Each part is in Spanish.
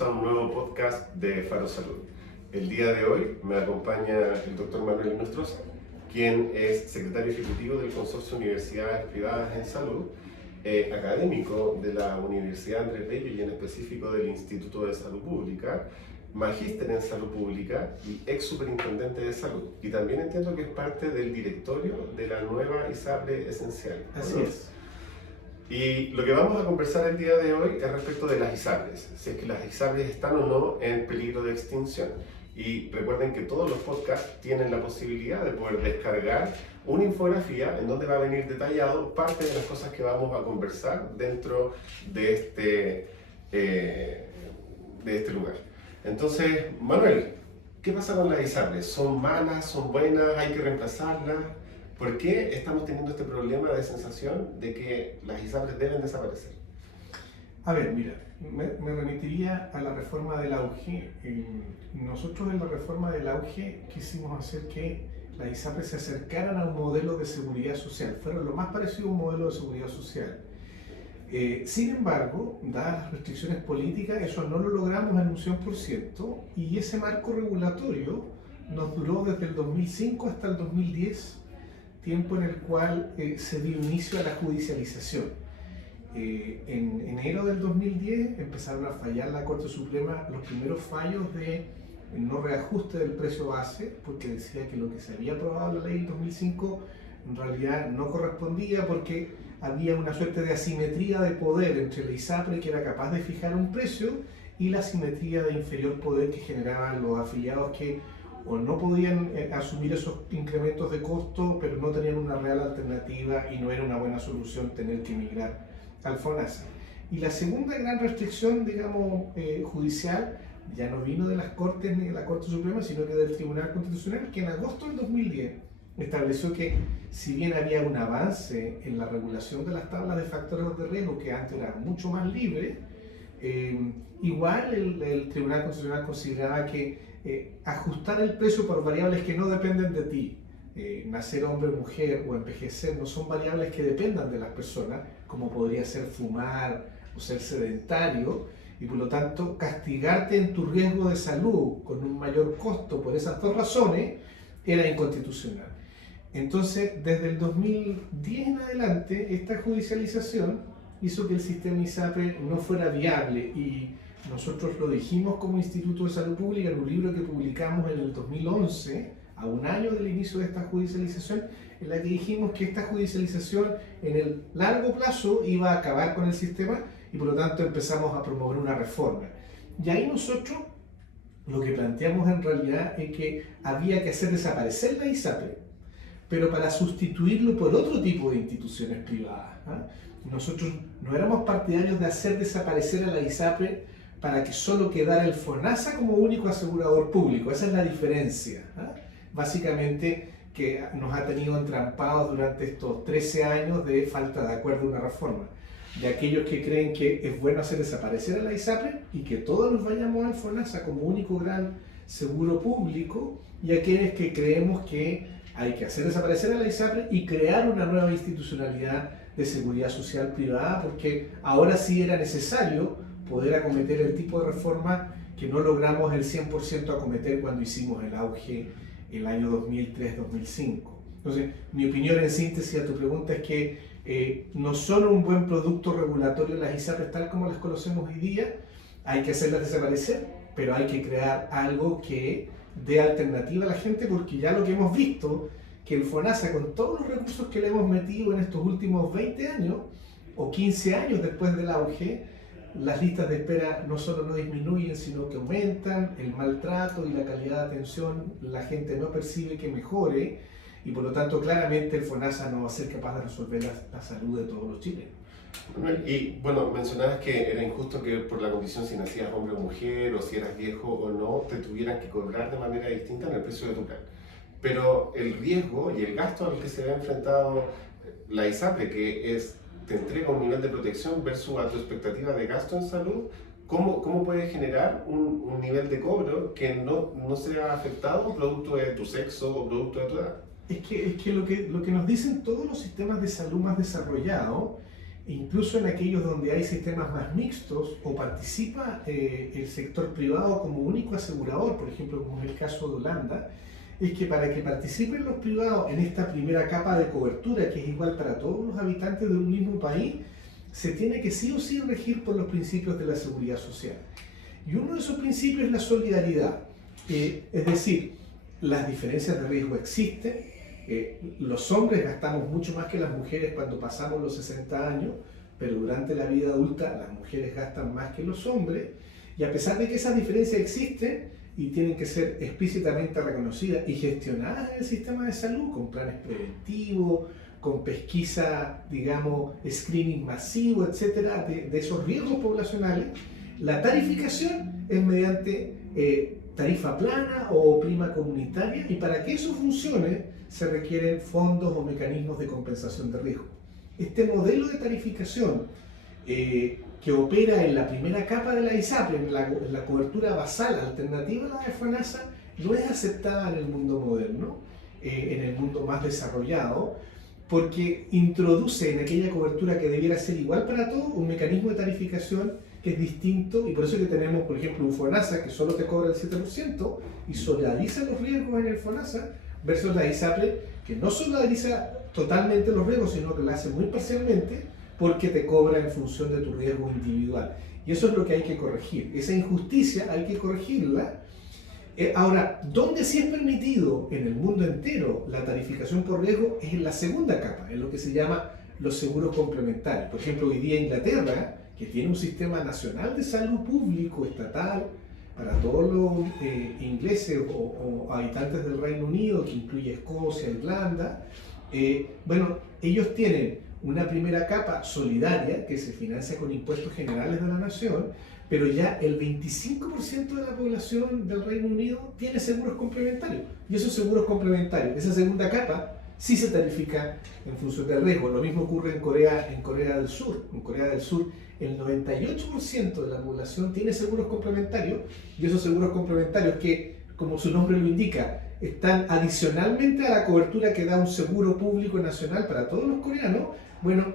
bienvenidos a un nuevo podcast de Faro Salud. El día de hoy me acompaña el doctor Manuel Nostroza, quien es secretario ejecutivo del Consorcio de Universidades Privadas en Salud, académico de la Universidad Andrés Bello y en específico del Instituto de Salud Pública, magíster en Salud Pública y ex superintendente de salud. Y también entiendo que es parte del directorio de la nueva ISAPRE Esencial. Así es. Y lo que vamos a conversar el día de hoy es respecto de las ISAPRES, si es que las ISAPRES están o no en peligro de extinción. Y recuerden que todos los podcasts tienen la posibilidad de poder descargar una infografía en donde va a venir detallado parte de las cosas que vamos a conversar dentro de este lugar. Entonces, Manuel, ¿qué pasa con las ISAPRES? ¿Son malas? ¿Son buenas? ¿Hay que reemplazarlas? ¿Por qué estamos teniendo este problema de sensación de que las ISAPRES deben desaparecer? A ver, mira, me remitiría a la reforma del auge. Nosotros en la reforma del auge quisimos hacer que las ISAPRES se acercaran a un modelo de seguridad social, fueron lo más parecido a un modelo de seguridad social. Sin embargo, dadas las restricciones políticas, eso no lo logramos en un 100%, y ese marco regulatorio nos duró desde el 2005 hasta el 2010, tiempo en el cual se dio inicio a la judicialización. En enero del 2010 empezaron a fallar la Corte Suprema los primeros fallos de no reajuste del precio base, porque decía que lo que se había aprobado en la ley del 2005 en realidad no correspondía, porque había una suerte de asimetría de poder entre la ISAPRE, que era capaz de fijar un precio, y la asimetría de inferior poder que generaban los afiliados que o no podían asumir esos incrementos de costo, pero no tenían una real alternativa y no era una buena solución tener que migrar al FONASA. Y la segunda gran restricción, digamos, judicial, ya no vino de las Cortes ni de la Corte Suprema, sino que del Tribunal Constitucional, que en agosto del 2010 estableció que, si bien había un avance en la regulación de las tablas de factores de riesgo, que antes era mucho más libre, igual el Tribunal Constitucional consideraba que ajustar el precio por variables que no dependen de ti, nacer hombre o mujer o envejecer, no son variables que dependan de las personas, como podría ser fumar o ser sedentario, y por lo tanto castigarte en tu riesgo de salud con un mayor costo por esas dos razones era inconstitucional. Entonces, desde el 2010 en adelante, esta judicialización hizo que el sistema ISAPRE no fuera viable, y nosotros lo dijimos como Instituto de Salud Pública en un libro que publicamos en el 2011, a un año del inicio de esta judicialización, en la que dijimos que esta judicialización en el largo plazo iba a acabar con el sistema, y por lo tanto empezamos a promover una reforma. Y ahí nosotros lo que planteamos en realidad es que había que hacer desaparecer la ISAPRE, pero para sustituirlo por otro tipo de instituciones privadas. Nosotros no éramos partidarios de hacer desaparecer a la ISAPRE para que solo quedara el FONASA como único asegurador público. Esa es la diferencia, básicamente, que nos ha tenido entrampados durante estos 13 años de falta de acuerdo a una reforma. De aquellos que creen que es bueno hacer desaparecer a la ISAPRE y que todos nos vayamos al FONASA como único gran seguro público, y aquellos que creemos que hay que hacer desaparecer a la ISAPRE y crear una nueva institucionalidad de seguridad social privada, porque ahora sí era necesario poder acometer el tipo de reforma que no logramos el 100% acometer cuando hicimos el auge el año 2003-2005. Entonces, mi opinión en síntesis a tu pregunta es que no son un buen producto regulatorio las ISAPRES tal como las conocemos hoy día. Hay que hacerlas desaparecer, pero hay que crear algo que dé alternativa a la gente, porque ya lo que hemos visto, que el FONASA, con todos los recursos que le hemos metido en estos últimos 20 años o 15 años después del auge, las listas de espera no solo no disminuyen, sino que aumentan, el maltrato y la calidad de atención, la gente no percibe que mejore, y por lo tanto claramente el FONASA no va a ser capaz de resolver la salud de todos los chilenos. Y bueno, mencionabas que era injusto que por la condición, si nacías hombre o mujer, o si eras viejo o no, te tuvieran que cobrar de manera distinta en el precio de tu plan. Pero el riesgo y el gasto al que se ve enfrentado la ISAPRE, que es te entrega un nivel de protección versus a tu expectativa de gasto en salud, ¿cómo puedes generar un nivel de cobro que no sea afectado producto de tu sexo o producto de tu edad? Es que lo que nos dicen todos los sistemas de salud más desarrollados incluso en aquellos donde hay sistemas más mixtos o participa el sector privado como único asegurador, por ejemplo, como es el caso de Holanda, es que para que participen los privados en esta primera capa de cobertura, que es igual para todos los habitantes de un mismo país, se tiene que sí o sí regir por los principios de la seguridad social. Y uno de esos principios es la solidaridad, es decir, las diferencias de riesgo existen, los hombres gastamos mucho más que las mujeres cuando pasamos los 60 años, pero durante la vida adulta las mujeres gastan más que los hombres, y a pesar de que esas diferencias existen y tienen que ser explícitamente reconocidas y gestionadas en el sistema de salud, con planes preventivos, con pesquisa, digamos, screening masivo, etcétera, de esos riesgos poblacionales, la tarificación es mediante tarifa plana o prima comunitaria, y para que eso funcione se requieren fondos o mecanismos de compensación de riesgo. Este modelo de tarificación que opera en la primera capa de la ISAPRE, en la cobertura basal alternativa a la de FONASA, no es aceptada en el mundo moderno, en el mundo más desarrollado, porque introduce en aquella cobertura que debiera ser igual para todos un mecanismo de tarificación que es distinto, y por eso que tenemos, por ejemplo, un FONASA que solo te cobra el 7% y solidariza los riesgos en el FONASA, versus la ISAPRE que no solidariza totalmente los riesgos, sino que lo hace muy parcialmente porque te cobra en función de tu riesgo individual. Y eso es lo que hay que corregir. Esa injusticia hay que corregirla. Ahora, ¿dónde sí es permitido en el mundo entero la tarificación por riesgo? Es en la segunda capa, en lo que se llama los seguros complementarios. Por ejemplo, hoy día Inglaterra, que tiene un sistema nacional de salud público, estatal, para todos los ingleses o habitantes del Reino Unido, que incluye Escocia, Irlanda, bueno, ellos tienen una primera capa solidaria que se financia con impuestos generales de la nación, pero ya el 25% de la población del Reino Unido tiene seguros complementarios. Y esos seguros complementarios, esa segunda capa, sí se tarifica en función del riesgo. Lo mismo ocurre en Corea del Sur. En Corea del Sur, el 98% de la población tiene seguros complementarios, y esos seguros complementarios que, como su nombre lo indica, están adicionalmente a la cobertura que da un seguro público nacional para todos los coreanos. Bueno,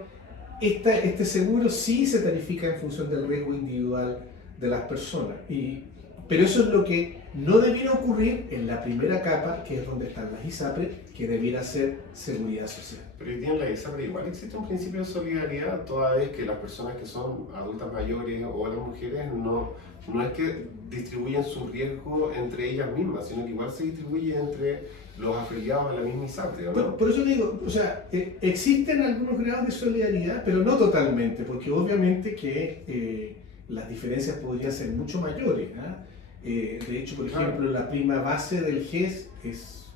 este seguro sí se tarifica en función del riesgo individual de las personas. Pero eso es lo que no debiera ocurrir en la primera capa, que es donde están las ISAPRE, que debiera ser seguridad social. Pero hoy día en la ISAPRE igual existe un principio de solidaridad, toda vez que las personas que son adultas mayores o las mujeres no es que distribuyen su riesgo entre ellas mismas, sino que igual se distribuye entre los afiliados a la misma ISAPRE, ¿no? Por eso digo, o sea, existen algunos grados de solidaridad, pero no totalmente, porque obviamente que las diferencias podrían ser mucho mayores, ¿eh? De hecho, por ejemplo, la prima base del GES es,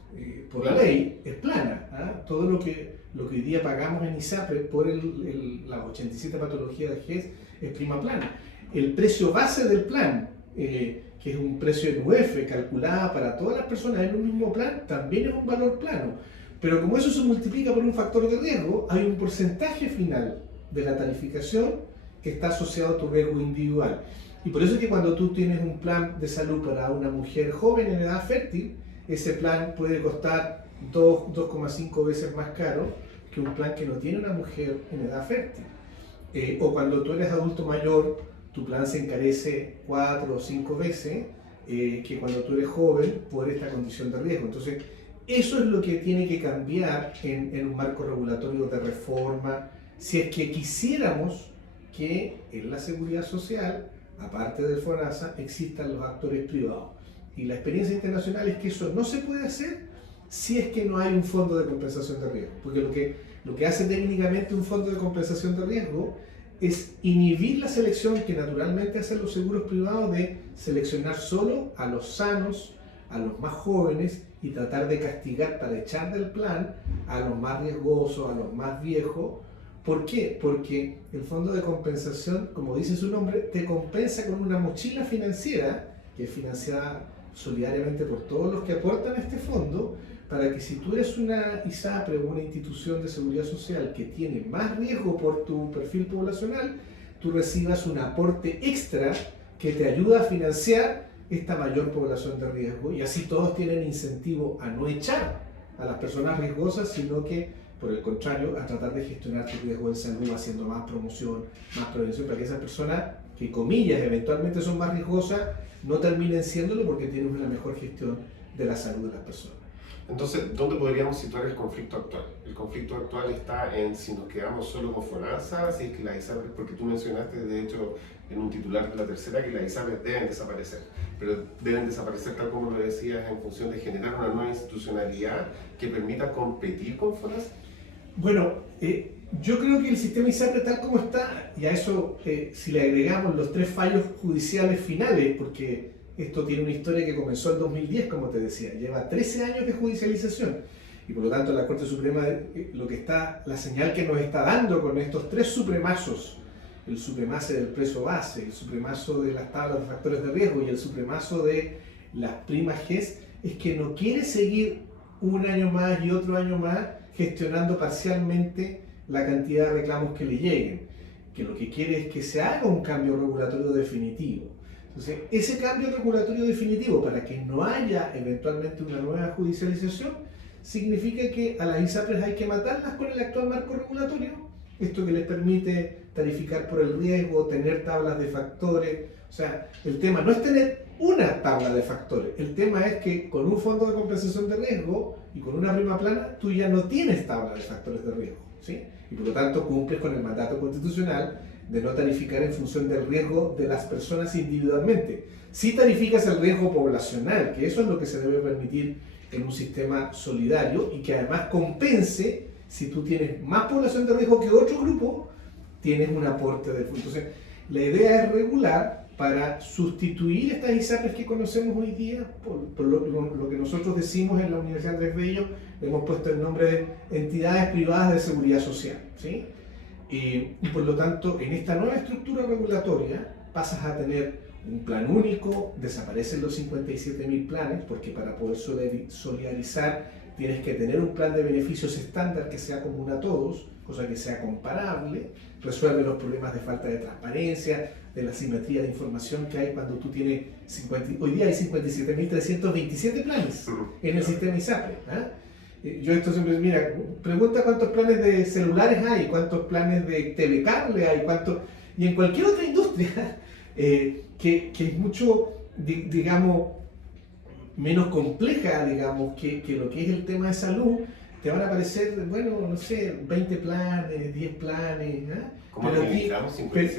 por la ley, es plana, ¿eh? Todo lo que hoy día pagamos en ISAPRE por las 87 patologías del GES es prima plana. El precio base del plan, que es un precio en UF calculada para todas las personas en un mismo plan, también es un valor plano. Pero como eso se multiplica por un factor de riesgo, hay un porcentaje final de la tarificación que está asociado a tu riesgo individual. Y por eso es que cuando tú tienes un plan de salud para una mujer joven en edad fértil, ese plan puede costar 2,5 veces más caro que un plan que no tiene una mujer en edad fértil. O cuando tú eres adulto mayor, tu plan se encarece 4 o 5 veces que cuando tú eres joven por esta condición de riesgo. Entonces, eso es lo que tiene que cambiar en un marco regulatorio de reforma, si es que quisiéramos que en la seguridad social, aparte del FONASA, existan los actores privados. Y la experiencia internacional es que eso no se puede hacer si es que no hay un fondo de compensación de riesgo. Porque lo que hace técnicamente un fondo de compensación de riesgo es inhibir la selección que naturalmente hacen los seguros privados de seleccionar solo a los sanos, a los más jóvenes, y tratar de castigar para echar del plan a los más riesgosos, a los más viejos. ¿Por qué? Porque el fondo de compensación, como dice su nombre, te compensa con una mochila financiera que es financiada solidariamente por todos los que aportan a este fondo, para que si tú eres una ISAPRE o una institución de seguridad social que tiene más riesgo por tu perfil poblacional, tú recibas un aporte extra que te ayuda a financiar esta mayor población de riesgo, y así todos tienen incentivo a no echar a las personas riesgosas, sino que por el contrario, a tratar de gestionar tu riesgo de salud haciendo más promoción, más prevención, para que esas personas que, comillas, eventualmente son más riesgosas, no terminen siéndolo porque tienen una mejor gestión de la salud de las personas. Entonces, ¿dónde podríamos situar el conflicto actual? El conflicto actual está en si nos quedamos solo con FONASA, si es que las ISAPRES, porque tú mencionaste de hecho en un titular de La Tercera que las ISAPRES deben desaparecer, pero deben desaparecer tal como lo decías en función de generar una nueva institucionalidad que permita competir con FONASA. Bueno, yo creo que el sistema ISAPRE tal como está, y a eso si le agregamos los 3 fallos judiciales finales, porque esto tiene una historia que comenzó en 2010, como te decía, lleva 13 años de judicialización, y por lo tanto la Corte Suprema, la señal que nos está dando con estos 3 supremazos, el supremazo del precio base, el supremazo de las tablas de factores de riesgo y el supremazo de las primas GES, es que no quiere seguir un año más y otro año más gestionando parcialmente la cantidad de reclamos que le lleguen, que lo que quiere es que se haga un cambio regulatorio definitivo. Entonces, ese cambio regulatorio definitivo, para que no haya eventualmente una nueva judicialización, significa que a las ISAPRES hay que matarlas con el actual marco regulatorio, esto que les permite tarificar por el riesgo, tener tablas de factores. O sea, el tema no es tener una tabla de factores, el tema es que con un fondo de compensación de riesgo y con una prima plana, tú ya no tienes tabla de factores de riesgo, ¿sí? Y por lo tanto cumples con el mandato constitucional de no tarificar en función del riesgo de las personas individualmente. Si tarificas el riesgo poblacional, que eso es lo que se debe permitir en un sistema solidario y que además compense, si tú tienes más población de riesgo que otro grupo, tienes un aporte de... Entonces, la idea es regular para sustituir estas ISAPRES que conocemos hoy día por lo que nosotros decimos en la Universidad Andrés Bello, le hemos puesto el nombre de entidades privadas de seguridad social, ¿sí? Y por lo tanto, en esta nueva estructura regulatoria pasas a tener un plan único, desaparecen los 57.000 planes, porque para poder solidarizar tienes que tener un plan de beneficios estándar que sea común a todos, cosa que sea comparable, resuelve los problemas de falta de transparencia, de la asimetría de información que hay cuando tú tienes hoy día hay 57.327 planes en el sistema ISAPRE, ¿eh? Yo esto siempre, mira, pregunta cuántos planes de celulares hay, cuántos planes de telecable hay, y en cualquier otra industria que es mucho, digamos, menos compleja, digamos, que lo que es el tema de salud, te van a aparecer, bueno, no sé, 20 planes, 10 planes, ¿eh?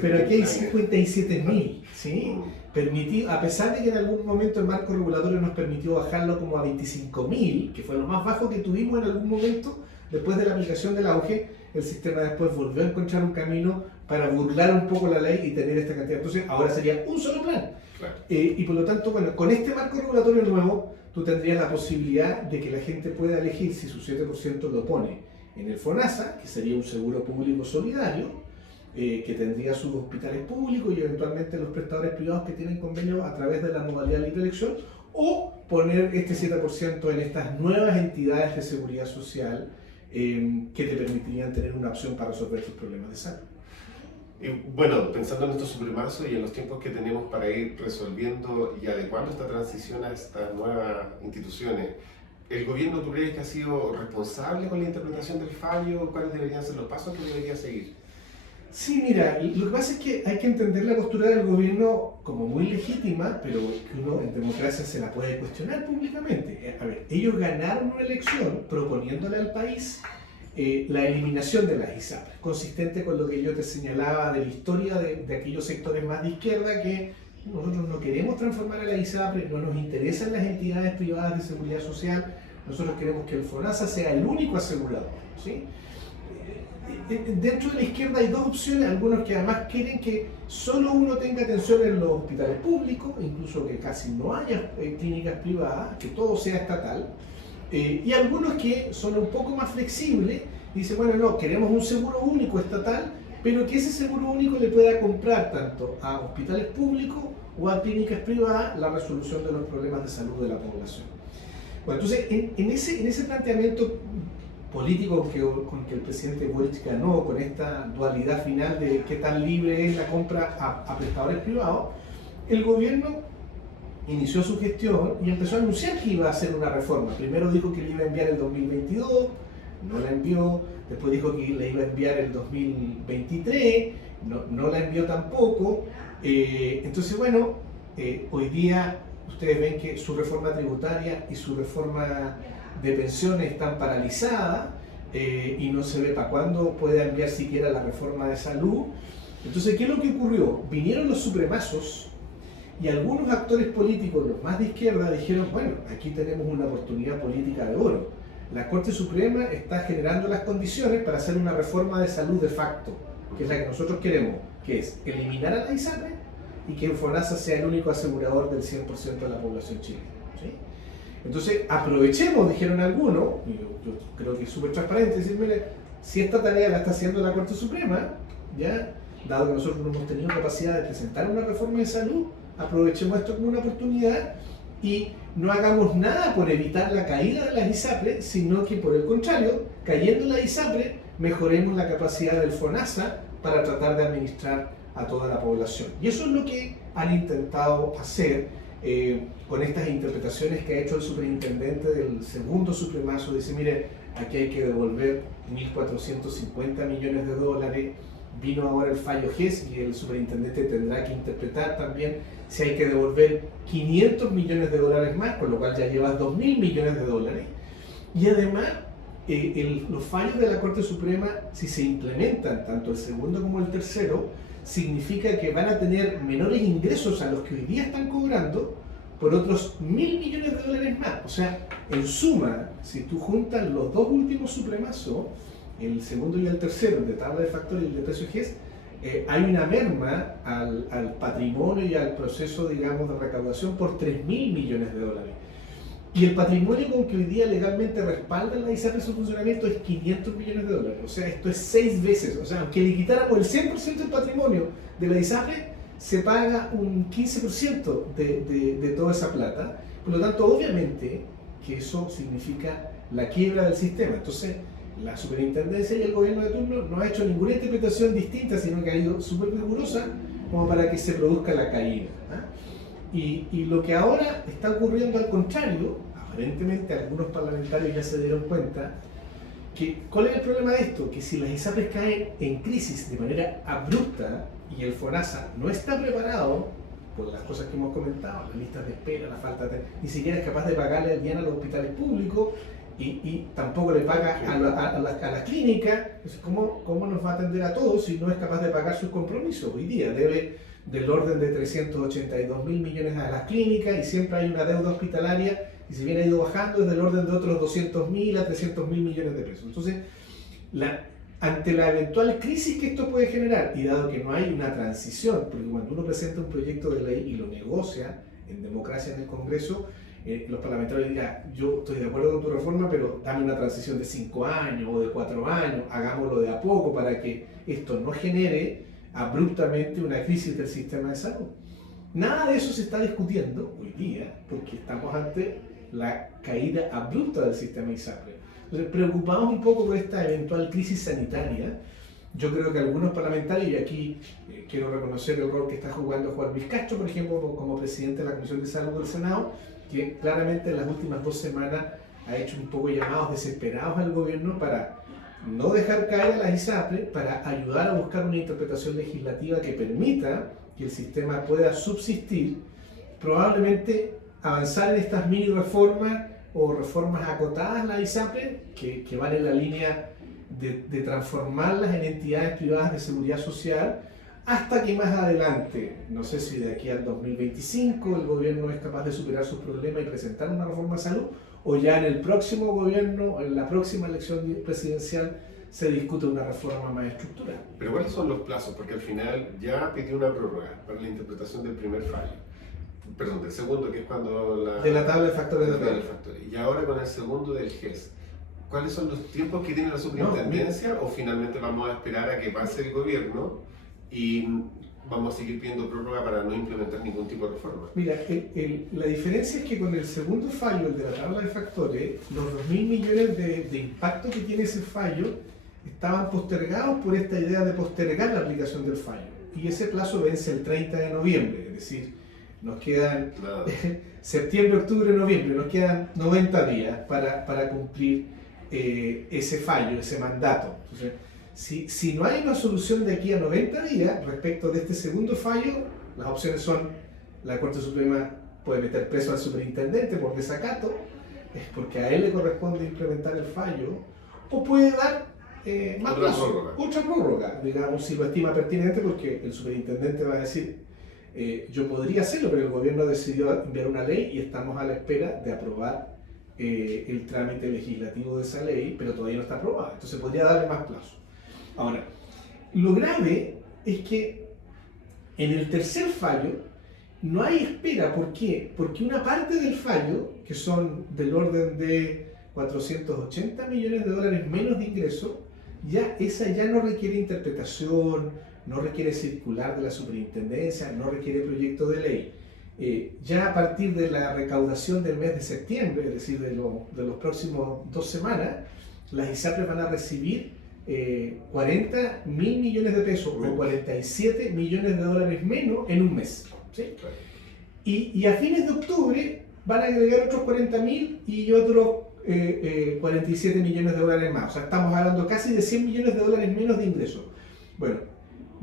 Pero aquí hay 57.000, ¿sí? Permitido, a pesar de que en algún momento el marco regulatorio nos permitió bajarlo como a 25.000, que fue lo más bajo que tuvimos en algún momento, después de la aplicación del auge, el sistema después volvió a encontrar un camino para burlar un poco la ley y tener esta cantidad. Entonces, ahora sería un solo plan. Claro. Y por lo tanto, bueno, con este marco regulatorio nuevo, tú tendrías la posibilidad de que la gente pueda elegir si su 7% lo pone en el FONASA, que sería un seguro público solidario, que tendría sus hospitales públicos y eventualmente los prestadores privados que tienen convenio a través de la modalidad de libre elección, o poner este 7% en estas nuevas entidades de seguridad social que te permitirían tener una opción para resolver tus problemas de salud. Y bueno, pensando en estos supremazos y en los tiempos que tenemos para ir resolviendo y adecuando esta transición a estas nuevas instituciones, ¿el gobierno tú crees que ha sido responsable con la interpretación del fallo? ¿Cuáles deberían ser los pasos que debería seguir? Sí, mira, lo que pasa es que hay que entender la postura del gobierno como muy legítima, pero que uno en democracia se la puede cuestionar públicamente. A ver, ellos ganaron una elección proponiéndole al país la eliminación de las ISAPRES, consistente con lo que yo te señalaba de la historia de aquellos sectores más de izquierda que nosotros no queremos transformar a la ISAPRES, no nos interesan las entidades privadas de seguridad social, nosotros queremos que el FONASA sea el único asegurador, ¿sí? Dentro de la izquierda hay dos opciones, algunos que además quieren que solo uno tenga atención en los hospitales públicos, incluso que casi no haya clínicas privadas, que todo sea estatal, y algunos que son un poco más flexibles y dicen, bueno, no, queremos un seguro único estatal, pero que ese seguro único le pueda comprar tanto a hospitales públicos o a clínicas privadas la resolución de los problemas de salud de la población. Bueno, entonces, en ese planteamiento político con que el presidente Boric ganó, con esta dualidad final de qué tan libre es la compra a prestadores privados, el gobierno inició su gestión y empezó a anunciar que iba a hacer una reforma. Primero dijo que le iba a enviar el 2022, no la envió, después dijo que la iba a enviar el 2023, no la envió tampoco. Entonces, bueno, hoy día ustedes ven que su reforma tributaria y su reforma de pensiones están paralizadas y no se ve para cuándo pueda enviar siquiera la reforma de salud. Entonces, ¿qué es lo que ocurrió? Vinieron los supremazos y algunos actores políticos, los más de izquierda, dijeron, bueno, aquí tenemos una oportunidad política de oro. La Corte Suprema está generando las condiciones para hacer una reforma de salud de facto, que es la que nosotros queremos, que es eliminar a la ISAPRE y que el FONASA sea el único asegurador del 100% de la población chilena. ¿Sí? Entonces, aprovechemos, dijeron algunos, y yo creo que es súper transparente, decir, mire, si esta tarea la está haciendo la Corte Suprema, ya, dado que nosotros no hemos tenido capacidad de presentar una reforma de salud, aprovechemos esto como una oportunidad y no hagamos nada por evitar la caída de las ISAPRE, sino que por el contrario, cayendo la ISAPRE, mejoremos la capacidad del FONASA para tratar de administrar a toda la población. Y eso es lo que han intentado hacer con estas interpretaciones que ha hecho el superintendente del segundo supremazo. Dice, mire, aquí hay que devolver 1.450 millones de dólares. Vino ahora el fallo GES y el superintendente tendrá que interpretar también si hay que devolver 500 millones de dólares más, con lo cual ya llevas 2.000 millones de dólares. Y además, los fallos de la Corte Suprema, si se implementan, tanto el segundo como el tercero, significa que van a tener menores ingresos a los que hoy día están cobrando por otros 1.000 millones de dólares más. O sea, en suma, si tú juntas los dos últimos supremazos, el segundo y el tercero, el de tabla de factores y el de precio GES, hay una merma al patrimonio y al proceso, digamos, de recaudación por 3.000 millones de dólares. Y el patrimonio con que hoy día legalmente respaldan la ISAPRE su funcionamiento es 500 millones de dólares. O sea, esto es 6 veces. O sea, aunque le quitáramos el 100% del patrimonio de la ISAPRE, se paga un 15% de toda esa plata. Por lo tanto, obviamente, que eso significa la quiebra del sistema. Entonces, la superintendencia y el gobierno de turno no ha hecho ninguna interpretación distinta, sino que ha ido súper rigurosa como para que se produzca la caída. Y lo que ahora está ocurriendo al contrario, aparentemente algunos parlamentarios ya se dieron cuenta, que ¿cuál es el problema de esto? Que si las ISAPRES caen en crisis de manera abrupta y el FONASA no está preparado por las cosas que hemos comentado, las listas de espera, la falta de... ni siquiera es capaz de pagarle bien a los hospitales públicos, y tampoco le paga a la clínica. Entonces, ¿cómo nos va a atender a todos si no es capaz de pagar sus compromisos? Hoy día debe del orden de 382.000 millones a las clínicas y siempre hay una deuda hospitalaria y si bien ha ido bajando es del orden de otros 200.000 a 300.000 millones de pesos. Entonces, ante la eventual crisis que esto puede generar y dado que no hay una transición, porque cuando uno presenta un proyecto de ley y lo negocia en democracia en el Congreso, los parlamentarios dirán, yo estoy de acuerdo con tu reforma, pero dame una transición de 5 años o de 4 años, hagámoslo de a poco para que esto no genere abruptamente una crisis del sistema de salud. Nada de eso se está discutiendo hoy día porque estamos ante la caída abrupta del sistema ISAPRE. Entonces, preocupados un poco por esta eventual crisis sanitaria, yo creo que algunos parlamentarios, y aquí quiero reconocer el rol que está jugando Juan Luis Castro, por ejemplo, como presidente de la Comisión de Salud del Senado, que claramente en las últimas 2 semanas ha hecho un poco llamados desesperados al gobierno para no dejar caer a las ISAPRE, para ayudar a buscar una interpretación legislativa que permita que el sistema pueda subsistir, probablemente avanzar en estas mini reformas o reformas acotadas a la ISAPRE que van en la línea de transformarlas en entidades privadas de seguridad social, hasta que más adelante, no sé si de aquí al 2025 el gobierno es capaz de superar sus problemas y presentar una reforma de salud, o ya en el próximo gobierno, en la próxima elección presidencial, se discute una reforma más estructural. Pero ¿cuáles son los plazos? Porque al final ya pidió una prórroga para la interpretación del primer fallo. Perdón, del segundo, que es cuando de la tabla de factores de tabla de factores. Y ahora con el segundo del GES. ¿Cuáles son los tiempos que tiene la superintendencia? ¿O finalmente vamos a esperar a que pase el gobierno y vamos a seguir pidiendo prórroga para no implementar ningún tipo de reforma? Mira, la diferencia es que con el segundo fallo, el de la tabla de factores, los 2.000 millones de impacto que tiene ese fallo estaban postergados por esta idea de postergar la aplicación del fallo. Y ese plazo vence el 30 de noviembre, es decir, nos quedan septiembre, octubre, noviembre, nos quedan 90 días para cumplir ese fallo, ese mandato. Entonces, si no hay una solución de aquí a 90 días respecto de este segundo fallo, las opciones son: la Corte Suprema puede meter preso al superintendente por desacato, es porque a él le corresponde implementar el fallo, o puede dar más plazo, otra prórroga, digamos, si lo estima pertinente, porque el superintendente va a decir: yo podría hacerlo, pero el gobierno decidió enviar una ley y estamos a la espera de aprobar el trámite legislativo de esa ley, pero todavía no está aprobada, entonces podría darle más plazo. Ahora, lo grave es que en el tercer fallo no hay espera. ¿Por qué? Porque una parte del fallo, que son del orden de 480 millones de dólares menos de ingresos, esa ya no requiere interpretación, no requiere circular de la superintendencia, no requiere proyecto de ley. Ya a partir de la recaudación del mes de septiembre, es decir, de los próximos 2 semanas, las ISAPRES van a recibir 40 mil millones de pesos o 47 millones de dólares menos en un mes. ¿Sí? Y a fines de octubre van a agregar otros 40.000 y otros 47 millones de dólares más. O sea, estamos hablando casi de 100 millones de dólares menos de ingresos. Bueno,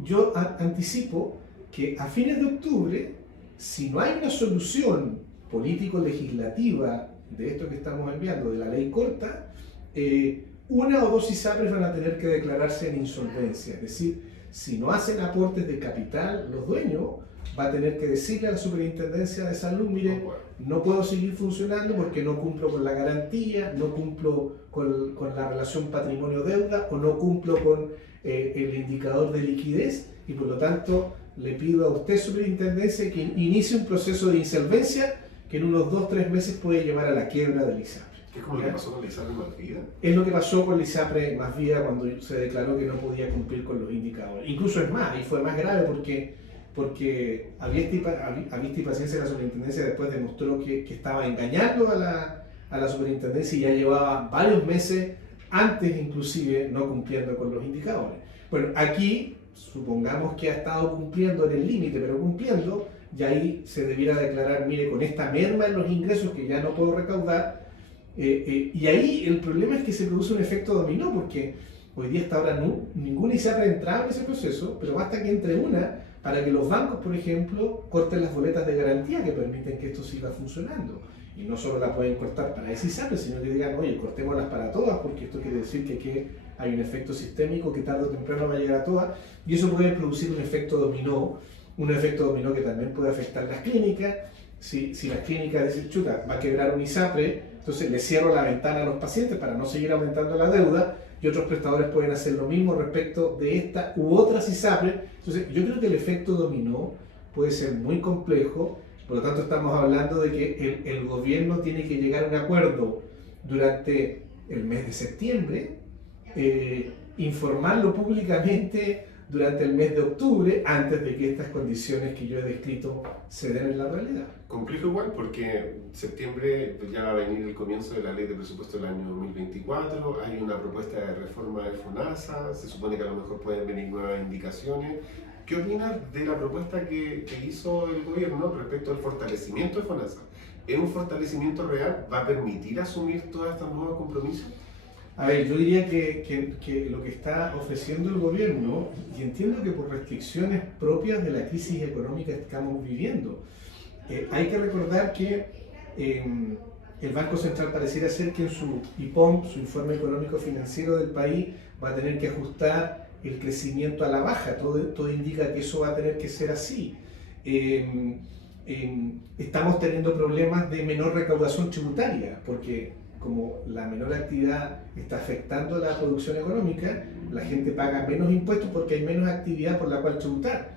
yo anticipo que a fines de octubre, si no hay una solución político-legislativa de esto que estamos enviando, de la ley corta, una o dos ISAPRES van a tener que declararse en insolvencia. Es decir, si no hacen aportes de capital los dueños, va a tener que decirle a la Superintendencia de Salud: mire, no puedo seguir funcionando porque no cumplo con la garantía, no cumplo con la relación patrimonio-deuda, o no cumplo con el indicador de liquidez, y por lo tanto le pido a usted, Superintendencia, que inicie un proceso de insolvencia que en unos 2-3 meses puede llevar a la quiebra del ISAPRE. ¿Qué es como lo que pasó con la ISAPRE Más Vida? Es lo que pasó con la ISAPRE Más Vida cuando se declaró que no podía cumplir con los indicadores. Incluso es más, y fue más grave porque a vista y paciencia la superintendencia después demostró que estaba engañando a la superintendencia, y ya llevaba varios meses antes inclusive no cumpliendo con los indicadores. Bueno, aquí supongamos que ha estado cumpliendo en el límite, pero cumpliendo, y ahí se debiera declarar: mire, con esta merma en los ingresos que ya no puedo recaudar. Y ahí el problema es que se produce un efecto dominó, porque hoy día hasta ahora ninguna ISAPRE ha entrado en ese proceso, pero basta que entre una para que los bancos, por ejemplo, corten las boletas de garantía que permiten que esto siga funcionando. Y no solo la pueden cortar para esa ISAPRE, sino que digan: oye, cortémoslas para todas, porque esto quiere decir que hay un efecto sistémico que tarde o temprano va a llegar a todas, y eso puede producir un efecto dominó que también puede afectar las clínicas. Si las clínicas dicen: chuta, va a quebrar un ISAPRE, entonces le cierro la ventana a los pacientes para no seguir aumentando la deuda, y otros prestadores pueden hacer lo mismo respecto de esta u otras ISAPRES. Entonces, yo creo que el efecto dominó puede ser muy complejo. Por lo tanto, estamos hablando de que el gobierno tiene que llegar a un acuerdo durante el mes de septiembre, informarlo públicamente durante el mes de octubre, antes de que estas condiciones que yo he descrito se den en la realidad. Complejo igual, porque en septiembre ya va a venir el comienzo de la ley de presupuesto del año 2024, hay una propuesta de reforma de FONASA, se supone que a lo mejor pueden venir nuevas indicaciones. ¿Qué opinas de la propuesta que hizo el gobierno respecto al fortalecimiento de FONASA? ¿Es un fortalecimiento real? ¿Va a permitir asumir todos estos nuevos compromisos? A ver, yo diría que lo que está ofreciendo el gobierno, y entiendo que por restricciones propias de la crisis económica que estamos viviendo, hay que recordar que el Banco Central pareciera ser que en su IPOM, su informe económico financiero del país, va a tener que ajustar el crecimiento a la baja. Todo indica que eso va a tener que ser así. Estamos teniendo problemas de menor recaudación tributaria, porque como la menor actividad está afectando la producción económica, la gente paga menos impuestos porque hay menos actividad por la cual tributar.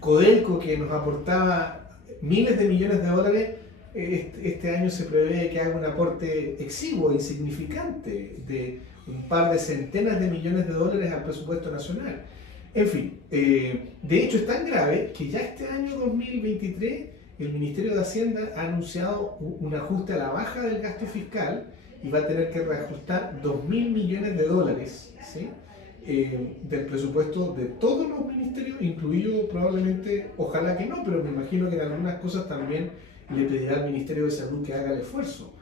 Codelco, que nos aportaba miles de millones de dólares, este año se prevé que haga un aporte exiguo, insignificante, de un par de centenas de millones de dólares al presupuesto nacional. En fin, de hecho es tan grave que ya este año 2023 el Ministerio de Hacienda ha anunciado un ajuste a la baja del gasto fiscal y va a tener que reajustar 2.000 millones de dólares, ¿sí?, del presupuesto de todos los ministerios, incluido probablemente, ojalá que no, pero me imagino que en algunas cosas también le pedirá al Ministerio de Salud que haga el esfuerzo.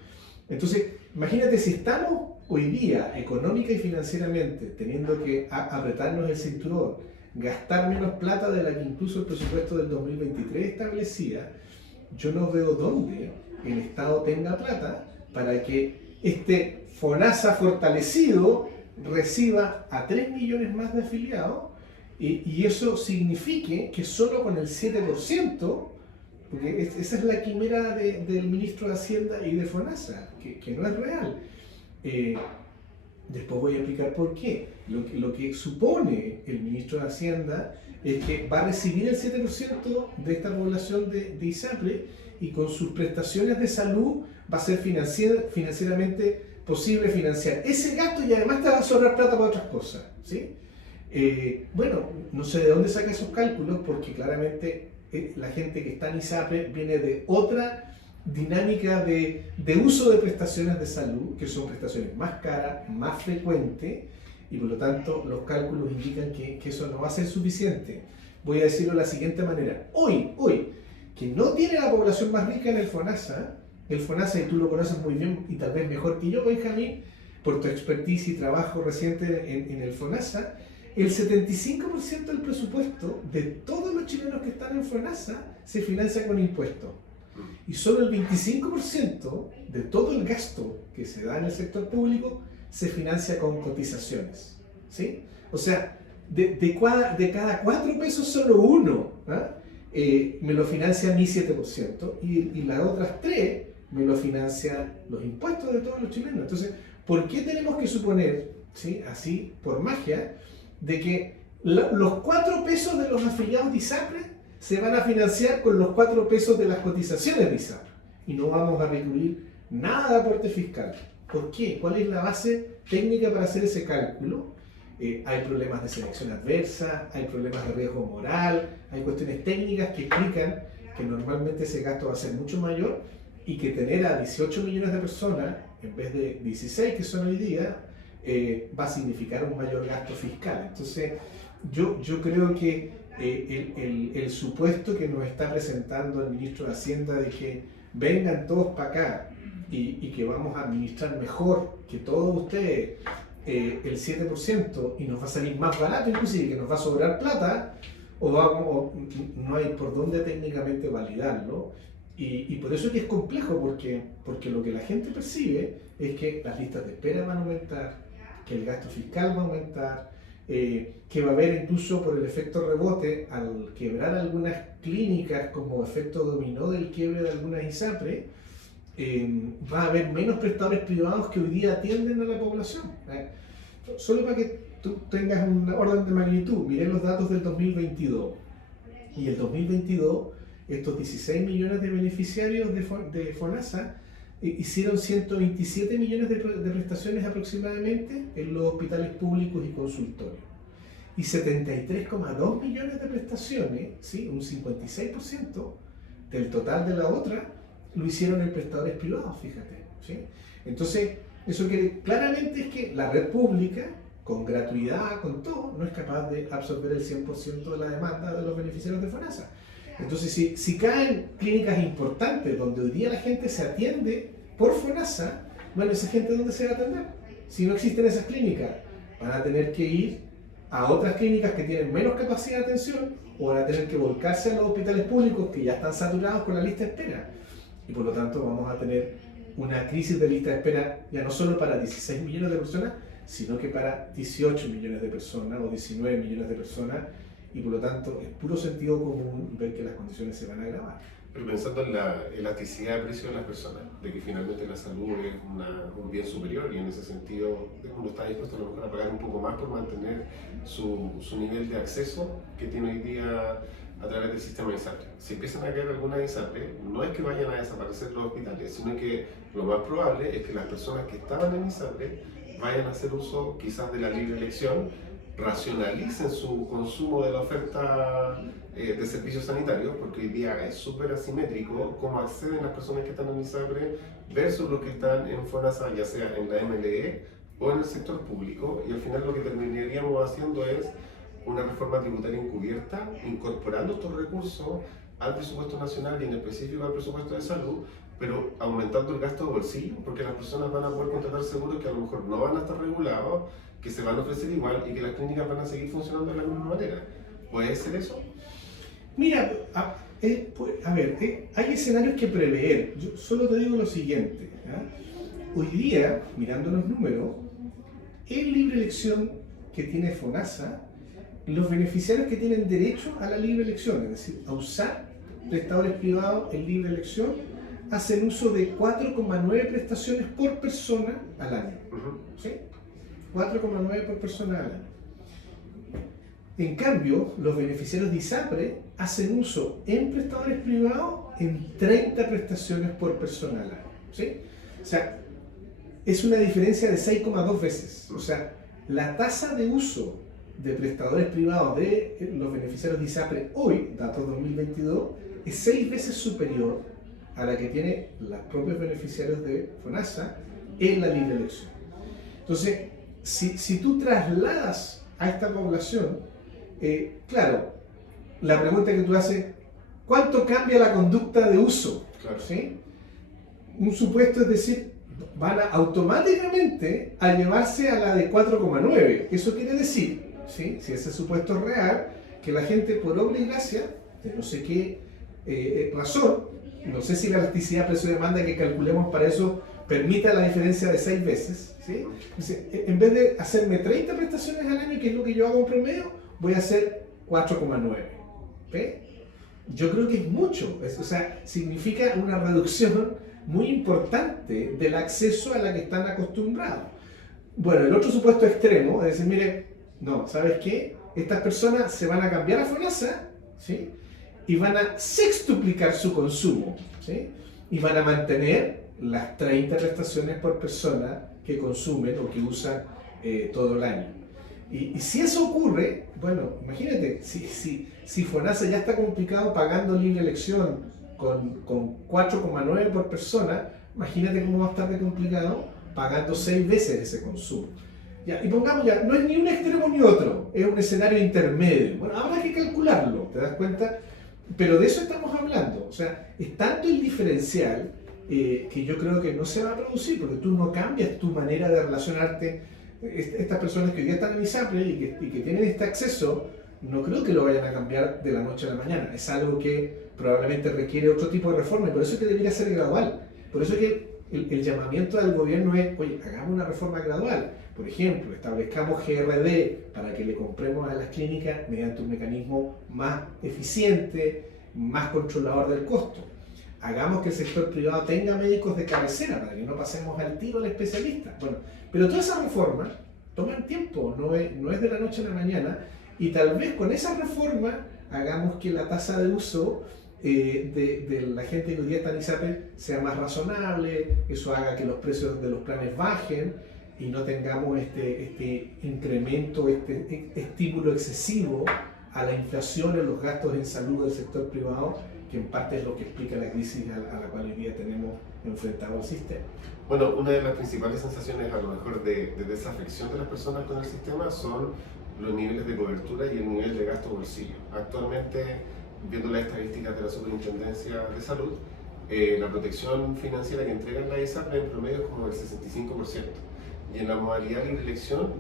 Entonces, imagínate, si estamos hoy día, económica y financieramente, teniendo que apretarnos el cinturón, gastar menos plata de la que incluso el presupuesto del 2023 establecía, yo no veo dónde el Estado tenga plata para que este FONASA fortalecido reciba a 3 millones más de afiliados y eso signifique que solo con el 7%, porque esa es la quimera del ministro de Hacienda y de FONASA, que no es real. Después voy a explicar por qué. Lo que supone el ministro de Hacienda es que va a recibir el 7% de esta población de ISAPRE y con sus prestaciones de salud va a ser financieramente posible financiar ese gasto y además te va a sobrar plata para otras cosas, ¿sí? Bueno, no sé de dónde saca esos cálculos porque claramente la gente que está en ISAPRE viene de otra dinámica de uso de prestaciones de salud, que son prestaciones más caras, más frecuentes, y por lo tanto los cálculos indican que eso no va a ser suficiente. Voy a decirlo de la siguiente manera. Hoy, que no tiene la población más rica en el FONASA, y tú lo conoces muy bien y tal vez mejor que yo, Benjamín, por tu expertise y trabajo reciente en el FONASA, el 75% del presupuesto de todos los chilenos que están en FONASA se financia con impuestos. Y solo el 25% de todo el gasto que se da en el sector público se financia con cotizaciones, ¿sí? O sea, de cada 4 pesos solo uno me lo financia mi 7% y las otras 3 me lo financian los impuestos de todos los chilenos. Entonces, ¿por qué tenemos que suponer, ¿sí?, así por magia, de que los 4 pesos de los afiliados de ISAPRE se van a financiar con los 4 pesos de las cotizaciones de ISAPRE y no vamos a recurrir nada de aporte fiscal? ¿Por qué? ¿Cuál es la base técnica para hacer ese cálculo? Hay problemas de selección adversa, hay problemas de riesgo moral, hay cuestiones técnicas que explican que normalmente ese gasto va a ser mucho mayor y que tener a 18 millones de personas en vez de 16 que son hoy día va a significar un mayor gasto fiscal. Entonces yo creo que el supuesto que nos está presentando el ministro de Hacienda de que vengan todos para acá y que vamos a administrar mejor que todos ustedes el 7% y nos va a salir más barato, inclusive que nos va a sobrar plata, o no hay por dónde técnicamente validarlo. Y por eso es que es complejo, porque lo que la gente percibe es que las listas de espera van a aumentar, que el gasto fiscal va a aumentar, que va a haber incluso por el efecto rebote, al quebrar algunas clínicas como efecto dominó del quiebre de algunas ISAPRE, va a haber menos prestadores privados que hoy día atienden a la población. Solo para que tú tengas una orden de magnitud, miré los datos del 2022. Y el 2022, estos 16 millones de beneficiarios de FONASA hicieron 127 millones de prestaciones aproximadamente en los hospitales públicos y consultorios. Y 73,2 millones de prestaciones, ¿sí?, un 56% del total de la otra, lo hicieron en prestadores privados, fíjate, ¿sí? Entonces, eso claramente es que la red pública, con gratuidad, con todo, no es capaz de absorber el 100% de la demanda de los beneficiarios de FONASA. Entonces, si caen clínicas importantes donde hoy día la gente se atiende por FONASA, bueno, ¿esa gente dónde se va a atender? Si no existen esas clínicas, van a tener que ir a otras clínicas que tienen menos capacidad de atención o van a tener que volcarse a los hospitales públicos que ya están saturados con la lista de espera. Y por lo tanto vamos a tener una crisis de lista de espera ya no solo para 16 millones de personas, sino que para 18 millones de personas o 19 millones de personas, y por lo tanto es puro sentido común ver que las condiciones se van a agravar. Pero pensando en la elasticidad de precio de las personas, de que finalmente la salud es un bien superior y en ese sentido uno está dispuesto a lo mejor a pagar un poco más por mantener su nivel de acceso que tiene hoy día a través del sistema de ISAPRE. Si empiezan a caer algunas ISAPRE, no es que vayan a desaparecer los hospitales, sino que lo más probable es que las personas que estaban en ISAPRE vayan a hacer uso quizás de la libre elección, racionalicen su consumo de la oferta de servicios sanitarios, porque hoy día es súper asimétrico cómo acceden las personas que están en ISAPRE versus los que están en FONASA, ya sea en la MLE o en el sector público, y al final lo que terminaríamos haciendo es una reforma tributaria encubierta, incorporando estos recursos al presupuesto nacional y en específico al presupuesto de salud, pero aumentando el gasto de bolsillo, porque las personas van a poder contratar seguros que a lo mejor no van a estar regulados, que se van a ofrecer igual y que las clínicas van a seguir funcionando de la misma manera. ¿Puede ser eso? Mira, hay escenarios que prever. Yo solo te digo lo siguiente. ¿Ya? Hoy día, mirando los números, en libre elección que tiene FONASA, los beneficiarios que tienen derecho a la libre elección, es decir, a usar prestadores privados en libre elección, hacen uso de 4,9 prestaciones por persona al año. ¿Sí? 4,9 por persona al año. En cambio, los beneficiarios de ISAPRE hacen uso en prestadores privados en 30 prestaciones por persona al año. ¿Sí? O sea, es una diferencia de 6,2 veces. O sea, la tasa de uso de prestadores privados de los beneficiarios de ISAPRE hoy, datos 2022, es 6 veces superior a la que tienen los propios beneficiarios de FONASA en la libre elección. Entonces, si tú trasladas a esta población, claro, la pregunta que tú haces, ¿cuánto cambia la conducta de uso? Claro. ¿Sí? Un supuesto es decir, van automáticamente a llevarse a la de 4,9. Eso quiere decir, ¿sí? Si ese supuesto es real, que la gente por obra y gracia, de no sé qué razón, no sé si la elasticidad precio-demanda que calculemos para eso permita la diferencia de 6 veces, ¿sí? Entonces, en vez de hacerme 30 prestaciones al año, que es lo que yo hago en promedio, voy a hacer 4,9. ¿Ve? Yo creo que es mucho, o sea, significa una reducción muy importante del acceso a la que están acostumbrados. Bueno, el otro supuesto extremo es decir, mire, no, ¿sabes qué? Estas personas se van a cambiar a FONASA, ¿sí? Y van a sextuplicar su consumo, ¿sí? Y van a mantener las 30 prestaciones por persona que consumen o que usan todo el año. Y si eso ocurre, bueno, imagínate, si FONASA ya está complicado pagando libre elección con 4,9 por persona, imagínate cómo va a estar de complicado pagando 6 veces ese consumo. Ya, y pongamos ya, no es ni un extremo ni otro, es un escenario intermedio. Bueno, habrá que calcularlo, ¿te das cuenta? Pero de eso estamos hablando, o sea, es tanto el diferencial que yo creo que no se va a producir, porque tú no cambias tu manera de relacionarte. Estas personas que hoy día están en ISAPRE y que tienen este acceso, no creo que lo vayan a cambiar de la noche a la mañana. Es algo que probablemente requiere otro tipo de reforma y por eso es que debería ser gradual. Por eso es que el llamamiento del gobierno es, oye, hagamos una reforma gradual. Por ejemplo, establezcamos GRD para que le compremos a las clínicas mediante un mecanismo más eficiente, más controlador del costo. Hagamos que el sector privado tenga médicos de cabecera para que no pasemos al tiro al especialista. Bueno, pero todas esas reformas toman tiempo, no es de la noche a la mañana, y tal vez con esa reforma hagamos que la tasa de uso de la gente que hoy día está en ISAPRE sea más razonable, eso haga que los precios de los planes bajen y no tengamos este incremento, este estímulo excesivo a la inflación en los gastos en salud del sector privado, que en parte es lo que explica la crisis a la cual hoy día tenemos enfrentado el sistema. Bueno, una de las principales sensaciones a lo mejor de desafección de las personas con el sistema son los niveles de cobertura y el nivel de gasto bolsillo. Actualmente, viendo las estadísticas de la Superintendencia de Salud, la protección financiera que entrega la ISAPRE en promedio es como del 65%. Y en la modalidad de elección,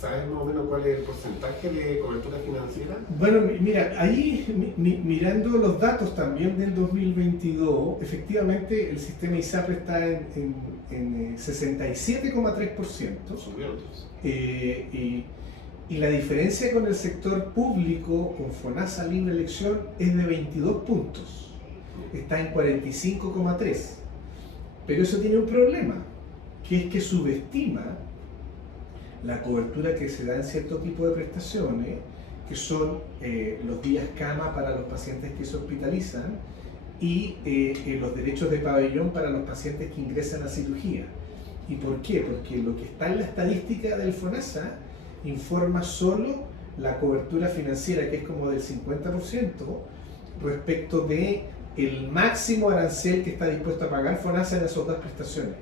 ¿sabes más o menos cuál es el porcentaje de cobertura financiera? Bueno, mira, ahí mirando los datos también del 2022, efectivamente el sistema ISAPRE está en 67,3%. Subió entonces. Y la diferencia con el sector público, con FONASA Libre Elección, es de 22 puntos. Está en 45,3. Pero eso tiene un problema, que es que subestima la cobertura que se da en cierto tipo de prestaciones, que son los días cama para los pacientes que se hospitalizan y los derechos de pabellón para los pacientes que ingresan a cirugía. ¿Y por qué? Porque lo que está en la estadística del FONASA informa solo la cobertura financiera, que es como del 50%, respecto de el máximo arancel que está dispuesto a pagar FONASA en esas otras prestaciones.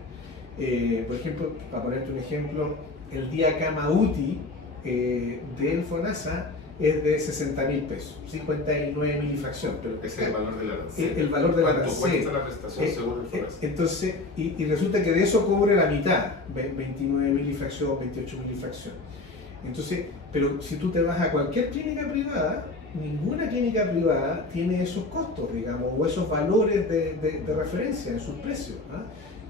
Por ejemplo, para ponerte un ejemplo, el día cama UTI del FONASA es de 60.000 pesos, 59.000 y fracción. Pero, ese es el valor del arancel. El valor del ¿Cuánto arancel. cuesta la prestación según el FONASA? Entonces, y resulta que de eso cubre la mitad, 29.000 y fracción, 28.000 y fracción. Entonces, pero si tú te vas a cualquier clínica privada, ninguna clínica privada tiene esos costos, digamos, o esos valores de referencia en sus precios, ¿no?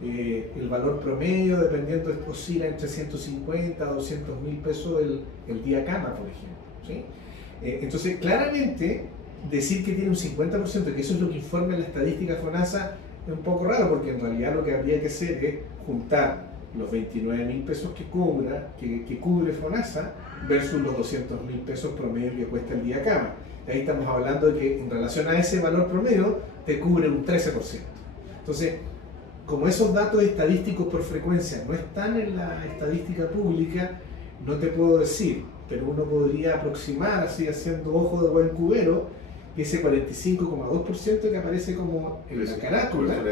El valor promedio, dependiendo, oscila entre 150 a 200.000 pesos el día cama, por ejemplo, ¿sí? Entonces, claramente, decir que tiene un 50%, que eso es lo que informa la estadística FONASA, es un poco raro, porque en realidad lo que habría que hacer es juntar los 29.000 pesos que cubre FONASA versus los 200.000 pesos promedio que cuesta el día cama. Ahí estamos hablando de que en relación a ese valor promedio te cubre un 13%. Entonces, como esos datos estadísticos por frecuencia no están en la estadística pública, no te puedo decir, pero uno podría aproximar, así haciendo ojo de buen cubero, que ese 45,2% que aparece como en la carátula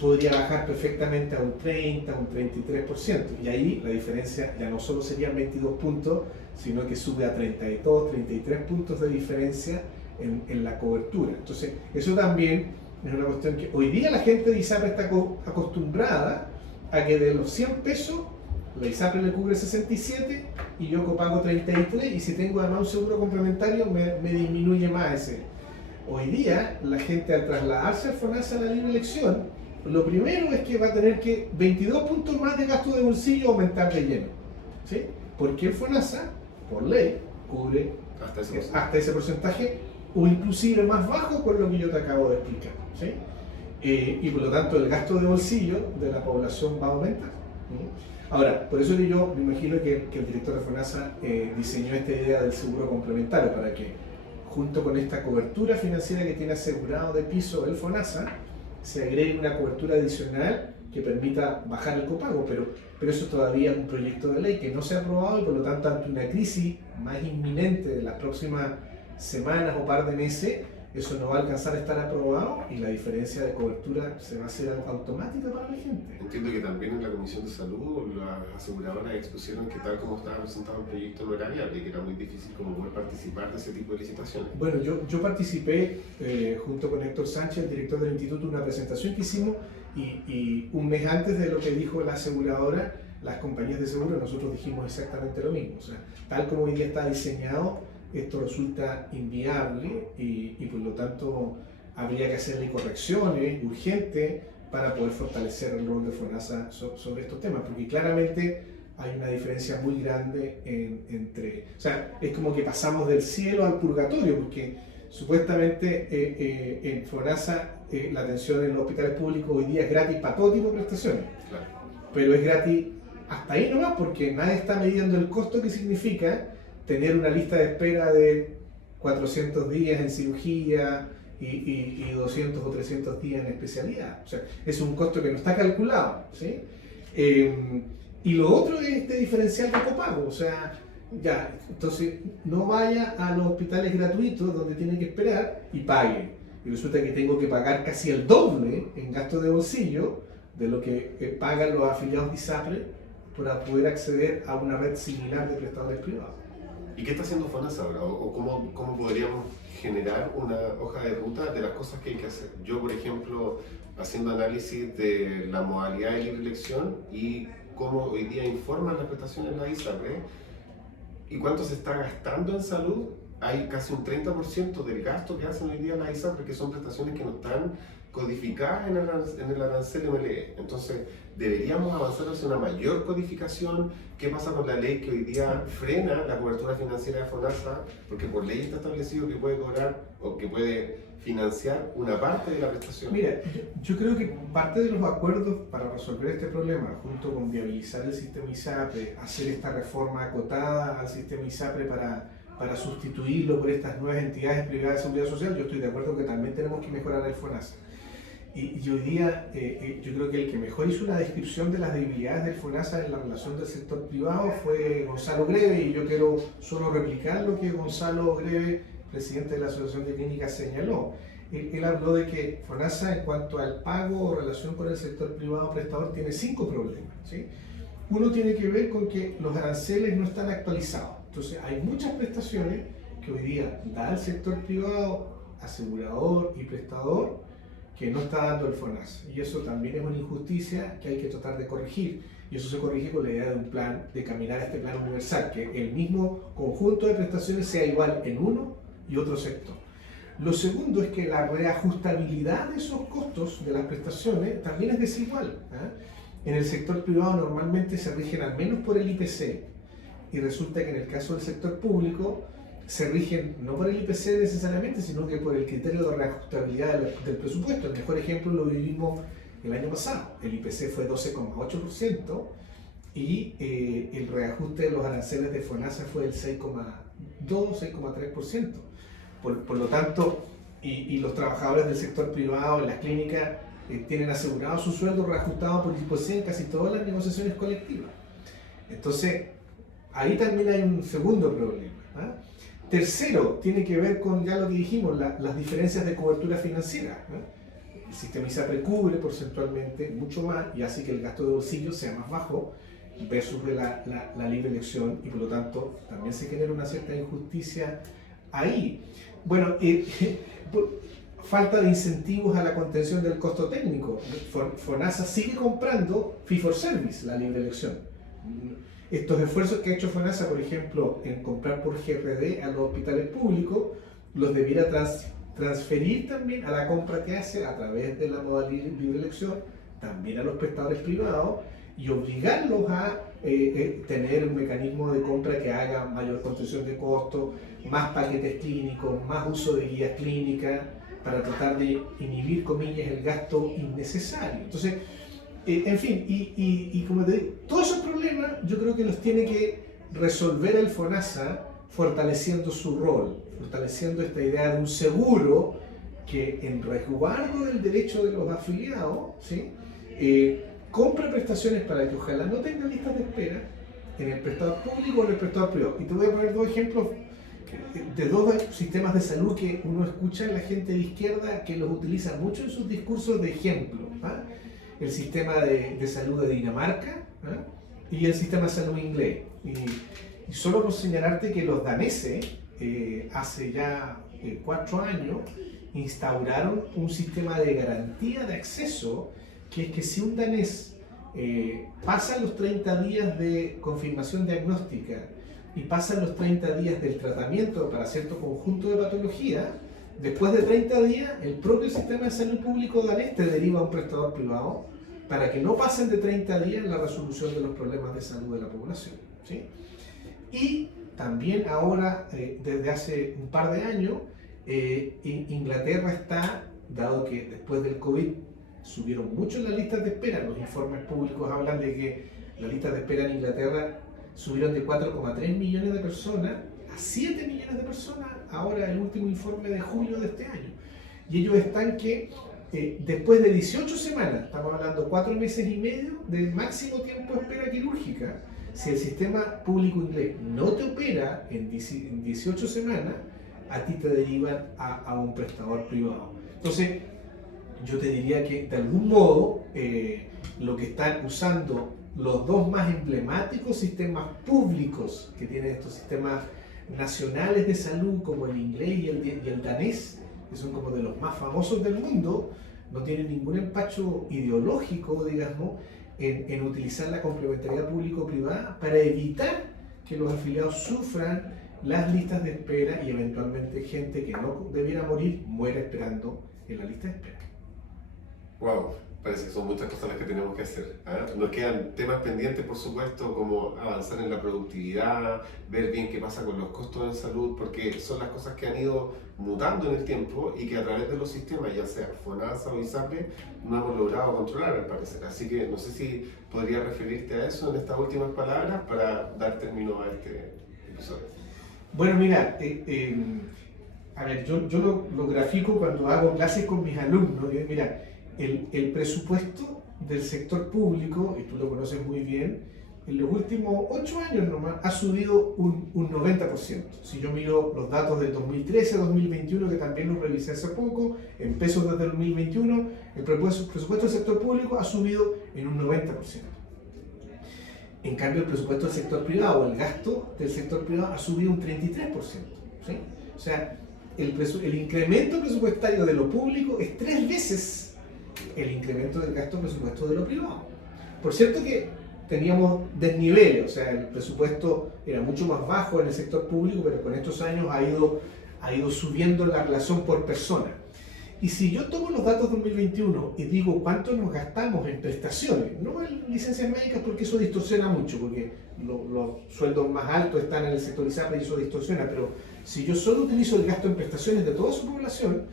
podría bajar perfectamente a un 30, un 33%. Y ahí la diferencia ya no solo serían 22 puntos, sino que sube a 32, 33 puntos de diferencia en la cobertura. Entonces, eso también es una cuestión que hoy día la gente de ISAPRE está acostumbrada a que de los 100 pesos, la ISAPRE le cubre 67 y yo copago 33, y si tengo además un seguro complementario me disminuye más ese. Hoy día la gente, al trasladarse al FONASA a la libre elección, lo primero es que va a tener que 22 puntos más de gasto de bolsillo aumentar de lleno, ¿sí? Porque el FONASA, por ley, cubre hasta ese porcentaje, o inclusive más bajo, por lo que yo te acabo de explicar, ¿sí? Y por lo tanto el gasto de bolsillo de la población va a aumentar, ¿sí? Ahora, por eso que yo me imagino que el director de FONASA diseñó esta idea del seguro complementario, para que junto con esta cobertura financiera que tiene asegurado de piso el FONASA, se agregue una cobertura adicional que permita bajar el copago, pero eso todavía es un proyecto de ley que no se ha aprobado, y por lo tanto, ante una crisis más inminente de las próximas semanas o par de meses, eso no va a alcanzar a estar aprobado y la diferencia de cobertura se va a hacer automática para la gente. Entiendo que también en la Comisión de Salud las aseguradoras expusieron que tal como estaba presentado el proyecto no era viable, que era muy difícil como poder participar de ese tipo de licitaciones. Bueno, yo participé junto con Héctor Sánchez, el director del instituto, en una presentación que hicimos, y un mes antes de lo que dijo la aseguradora, las compañías de seguro, nosotros dijimos exactamente lo mismo. O sea, tal como hoy día está diseñado, esto resulta inviable y por lo tanto habría que hacerle correcciones urgentes para poder fortalecer el rol de FONASA sobre estos temas, porque claramente hay una diferencia muy grande entre... O sea, es como que pasamos del cielo al purgatorio, porque supuestamente en FONASA la atención en los hospitales públicos hoy día es gratis para todo tipo de prestaciones, claro, pero es gratis hasta ahí nomás, porque nadie está midiendo el costo que significa tener una lista de espera de 400 días en cirugía y 200 o 300 días en especialidad. O sea, es un costo que no está calculado, ¿sí? Y lo otro es este diferencial de copago. O sea, ya, entonces no vaya a los hospitales gratuitos donde tiene que esperar y pague. Y resulta que tengo que pagar casi el doble en gasto de bolsillo de lo que pagan los afiliados de ISAPRE para poder acceder a una red similar de prestadores privados. ¿Y qué está haciendo FONASA ahora? ¿O cómo podríamos generar una hoja de ruta de las cosas que hay que hacer? Yo, por ejemplo, haciendo análisis de la modalidad de libre elección y cómo hoy día informan las prestaciones la ISAPRE y cuánto se está gastando en salud. Hay casi un 30% del gasto que hacen hoy día la ISAPRE que son prestaciones que no están codificadas en el arancel MLE. Entonces, deberíamos avanzar hacia una mayor codificación. ¿Qué pasa con la ley que hoy día frena la cobertura financiera de FONASA? Porque por ley está establecido que puede cobrar o que puede financiar una parte de la prestación. Mira, yo creo que parte de los acuerdos para resolver este problema, junto con viabilizar el sistema ISAPRE, hacer esta reforma acotada al sistema ISAPRE para sustituirlo por estas nuevas entidades privadas de seguridad social, yo estoy de acuerdo que también tenemos que mejorar el FONASA. Y hoy día yo creo que el que mejor hizo una descripción de las debilidades del FONASA en la relación del sector privado fue Gonzalo Greve, y yo quiero solo replicar lo que Gonzalo Greve, presidente de la Asociación de Clínicas, señaló. Él habló de que FONASA, en cuanto al pago o relación con el sector privado prestador, tiene 5 problemas, ¿sí? Uno tiene que ver con que los aranceles no están actualizados. Entonces hay muchas prestaciones que hoy día da el sector privado, asegurador y prestador, que no está dando el FONASA. Y eso también es una injusticia que hay que tratar de corregir. Y eso se corrige con la idea de un plan, de caminar a este plan universal, que el mismo conjunto de prestaciones sea igual en uno y otro sector. Lo segundo es que la reajustabilidad de esos costos de las prestaciones también es desigual, ¿eh? En el sector privado normalmente se rigen al menos por el IPC, y resulta que en el caso del sector público se rigen no por el IPC necesariamente, sino que por el criterio de reajustabilidad del presupuesto. El mejor ejemplo lo vivimos el año pasado. El IPC fue 12,8% y el reajuste de los aranceles de FONASA fue del 6,2-6,3%. Por lo tanto, y los trabajadores del sector privado en las clínicas tienen asegurado su sueldo reajustado por el IPC en casi todas las negociaciones colectivas. Entonces, ahí también hay un segundo problema, ¿eh? Tercero, tiene que ver con ya lo que dijimos, las diferencias de cobertura financiera, ¿eh? El sistema ISAPRE cubre porcentualmente mucho más y hace que el gasto de bolsillo sea más bajo versus la libre elección, y por lo tanto también se genera una cierta injusticia ahí. Bueno, falta de incentivos a la contención del costo técnico. FONASA sigue comprando fee for service, la libre elección. Estos esfuerzos que ha hecho FONASA, por ejemplo, en comprar por GRD a los hospitales públicos, los debiera transferir también a la compra que hace a través de la modalidad de libre elección, también a los prestadores privados, y obligarlos a tener un mecanismo de compra que haga mayor contención de costos, más paquetes clínicos, más uso de guías clínicas, para tratar de inhibir, comillas, el gasto innecesario. Entonces, en fin, y como te digo, todos esos problemas yo creo que los tiene que resolver el FONASA fortaleciendo su rol, fortaleciendo esta idea de un seguro que, en resguardo del derecho de los afiliados, ¿sí? Compra prestaciones para que ojalá no tengan listas de espera en el prestador público o en el prestador privado. Y te voy a poner dos ejemplos de dos sistemas de salud que uno escucha en la gente de izquierda que los utiliza mucho en sus discursos de ejemplo, ¿eh? El sistema de salud de Dinamarca, ¿eh? Y el sistema de salud inglés. Y solo por señalarte que los daneses hace ya 4 años instauraron un sistema de garantía de acceso, que es que si un danés pasa los 30 días de confirmación diagnóstica y pasa los 30 días del tratamiento para cierto conjunto de patologías, después de 30 días el propio sistema de salud público danés te deriva a un prestador privado para que no pasen de 30 días en la resolución de los problemas de salud de la población, ¿sí? Y también ahora, desde hace un par de años, Inglaterra está, dado que después del COVID subieron mucho las listas de espera, los informes públicos hablan de que las listas de espera en Inglaterra subieron de 4,3 millones de personas a 7 millones de personas, ahora el último informe de julio de este año. Y ellos están que después de 18 semanas, estamos hablando 4 meses y medio del máximo tiempo de espera quirúrgica, si el sistema público inglés no te opera en 18 semanas, a ti te derivan a un prestador privado. Entonces, yo te diría que de algún modo lo que están usando los dos más emblemáticos sistemas públicos que tienen estos sistemas nacionales de salud, como el inglés y el danés, que son como de los más famosos del mundo, no tienen ningún empacho ideológico, digamos, en utilizar la complementariedad público-privada para evitar que los afiliados sufran las listas de espera y eventualmente gente que no debiera morir muera esperando en la lista de espera. Wow, parece que son muchas cosas las que tenemos que hacer, ¿eh? Nos quedan temas pendientes, por supuesto, como avanzar en la productividad, ver bien qué pasa con los costos de salud, porque son las cosas que han ido mutando en el tiempo y que a través de los sistemas, ya sea FONASA o ISAPRE, no hemos logrado controlar, al parecer. Así que no sé si podrías referirte a eso en estas últimas palabras para dar término a este episodio. Bueno, mira, a ver, yo lo grafico cuando hago clases con mis alumnos. Mira, el presupuesto del sector público, y tú lo conoces muy bien, en los últimos 8 años nomás ha subido un 90%. Si yo miro los datos del 2013 a 2021, que también los revisé hace poco, en pesos desde el 2021, el presupuesto del sector público ha subido en un 90%. En cambio, el presupuesto del sector privado, el gasto del sector privado ha subido un 33%. ¿Sí? O sea, el incremento presupuestario de lo público es 3 veces el incremento del gasto presupuesto de lo privado. Por cierto que teníamos desniveles, o sea, el presupuesto era mucho más bajo en el sector público, pero con estos años ha ido subiendo la relación por persona. Y si yo tomo los datos de 2021 y digo cuánto nos gastamos en prestaciones, no en licencias médicas porque eso distorsiona mucho, porque los sueldos más altos están en el sector ISAPRE y eso distorsiona, pero si yo solo utilizo el gasto en prestaciones de toda su población,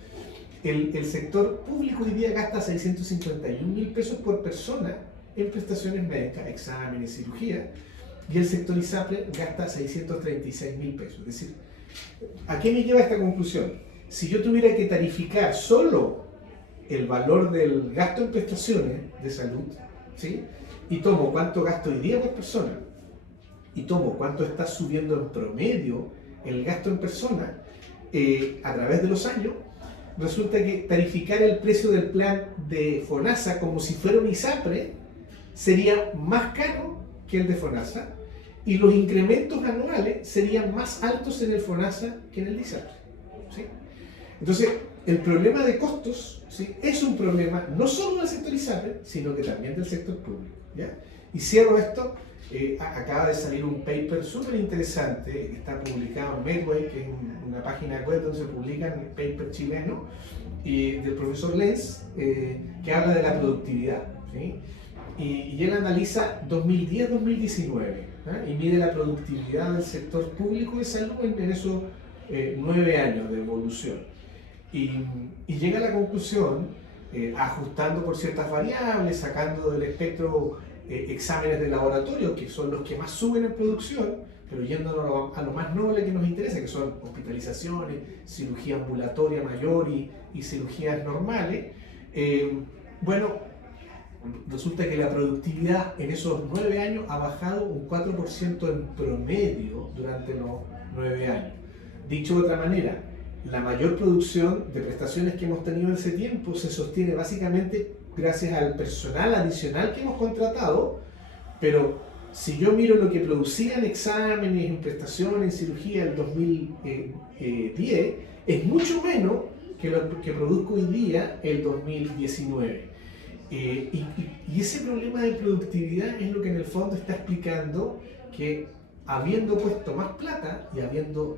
el sector público hoy día gasta 651.000 pesos por persona en prestaciones médicas, exámenes, cirugía, y el sector ISAPRE gasta 636.000 pesos. Es decir, ¿a qué me lleva esta conclusión? Si yo tuviera que tarificar solo el valor del gasto en prestaciones de salud, ¿sí? Y tomo cuánto gasto hoy día por persona, y tomo cuánto está subiendo en promedio el gasto en persona a través de los años, resulta que tarificar el precio del plan de FONASA como si fuera un ISAPRE sería más caro que el de FONASA, y los incrementos anuales serían más altos en el FONASA que en el ISAPRE. ¿Sí? Entonces, el problema de costos, ¿sí?, es un problema no solo del sector ISAPRE, sino que también del sector público. ¿Ya? Y cierro esto, acaba de salir un paper súper interesante, que está publicado en Medway, que es una página web donde se publican papers chilenos, del profesor Lenz, que habla de la productividad. ¿Sí? Y él analiza 2010-2019, y mide la productividad del sector público de salud en esos 9 años de evolución. Y llega a la conclusión, ajustando por ciertas variables, sacando del espectro exámenes de laboratorio, que son los que más suben en producción, pero yéndonos a lo más noble que nos interesa, que son hospitalizaciones, cirugía ambulatoria mayor y cirugías normales. Bueno, resulta que la productividad en esos 9 años ha bajado un 4% en promedio durante los 9 años. Dicho de otra manera, la mayor producción de prestaciones que hemos tenido en ese tiempo se sostiene básicamente gracias al personal adicional que hemos contratado, pero si yo miro lo que producían exámenes, en prestaciones, en cirugía en 2010, es mucho menos que lo que produzco hoy día el 2019. Y ese problema de productividad es lo que en el fondo está explicando que, habiendo puesto más plata y habiendo